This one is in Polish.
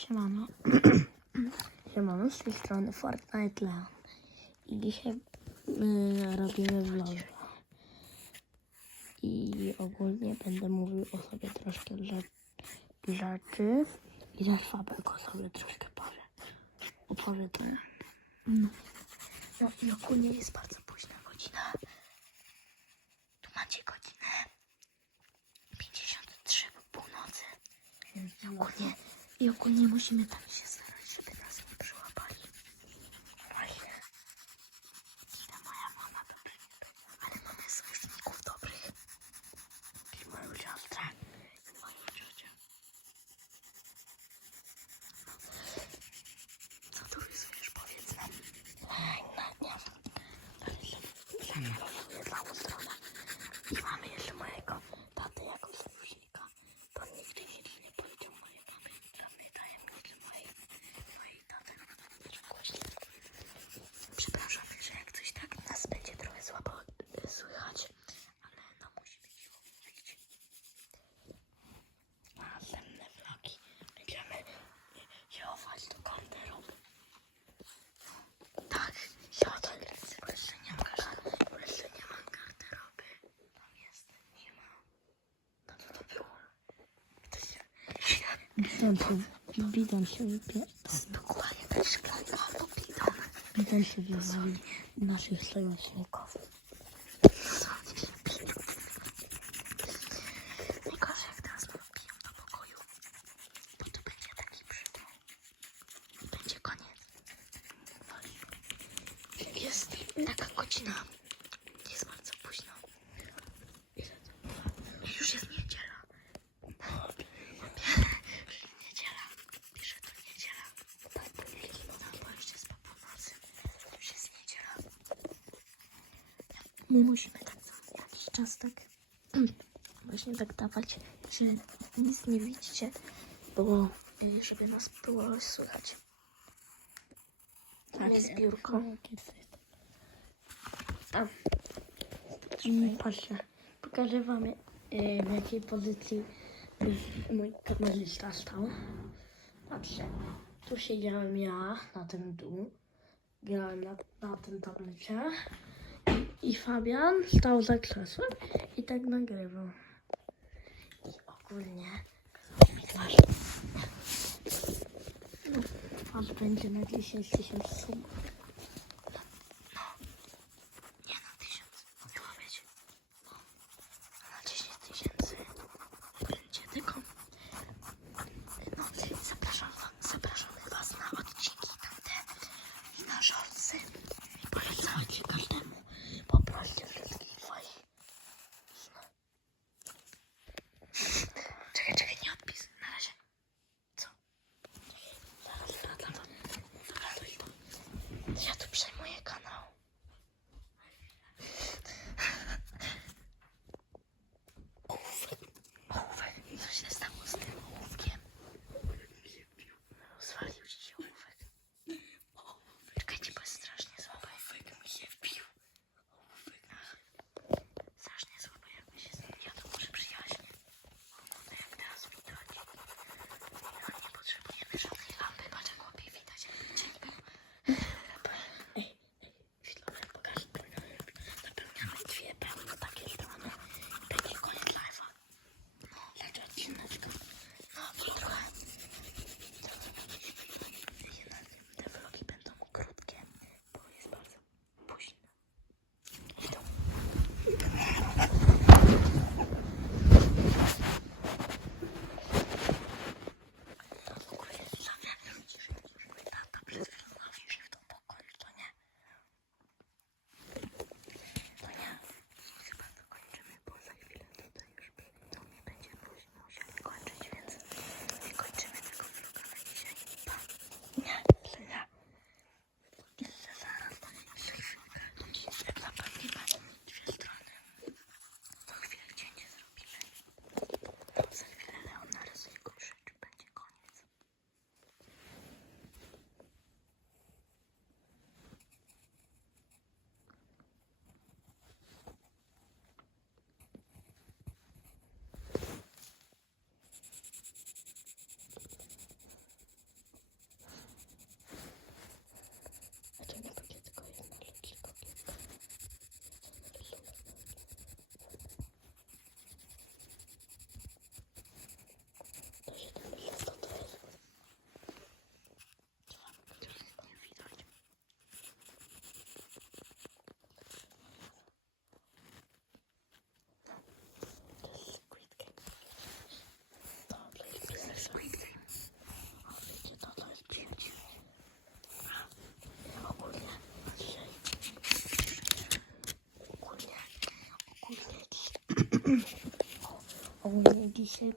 Siemano. Siemano, z tej strony Fortnite Leon. I dzisiaj my robimy vloga. I ogólnie będę mówił o sobie troszkę rzeczy. I też Fabek o sobie troszkę powie. Opowie to. No. no i ogólnie jest bardzo późna godzina. Tu macie godzinę 53 po północy. I ogólnie, I ogólnie musimy tam się starać, żeby nas nie przyłapali. Właśnie. Ta moja mama to niby, ale mamy sojuszników dobrych. I moją siostrę. I moją ciocię. No. Co tu rysujesz, powiedz nam? Ej, no, nie wiem. Sam malowanie dla ustrona. I mamy jeszcze mojego taty jako sojusznika. To nigdy nic nie powiedział mojej mamie. Żadnej tajemnicy mojej, mojej taty. Głośno. Przepraszam, że jak coś tak nas będzie trochę słabo y, słychać. Ale no musimy cicho mówić. Następne vlogi będziemy y, się chować do garderoby. Tak, siadaj. Bo jeszcze nie mam garderoby. Bo jeszcze nie mam garderoby. Tam jest, nie ma. No co to było? Ktoś się... Witam się, witam się, pie- Dokładnie ta szklanka albo bidon. witam się w naszych sojuszników. Najgorzej jak teraz wbiją do pokoju, bo to będzie taki. Będzie koniec. Jest taka godzina. Jest bardzo późno. Ile to? Już jest niedziela. Niedziela. Pisze to niedziela. Tak, no bo już jest po północy. Już jest niedziela. My musimy tak jakiś czas tak właśnie tak dawać, że nic nie widzicie, bo y, żeby nas było słychać. Tam jest biurko. Tam. Patrzcie, pokażę wam y, w jakiej pozycji mój kamerzysta stał. Patrzcie, tu siedziałem ja na tym dół, grałem na, na tym tablecie i, Fabian stał za krzesłem i tak nagrywał. I ogólnie mi. No, będzie na 10 tysięcy subów. Nie na tysiąc. Miała być. No, na 10 tysięcy. Będzie tylko. No, zapraszam zapraszamy was na odcinki tamte i na żorcy. I polecajcie Ogólnie dzisiaj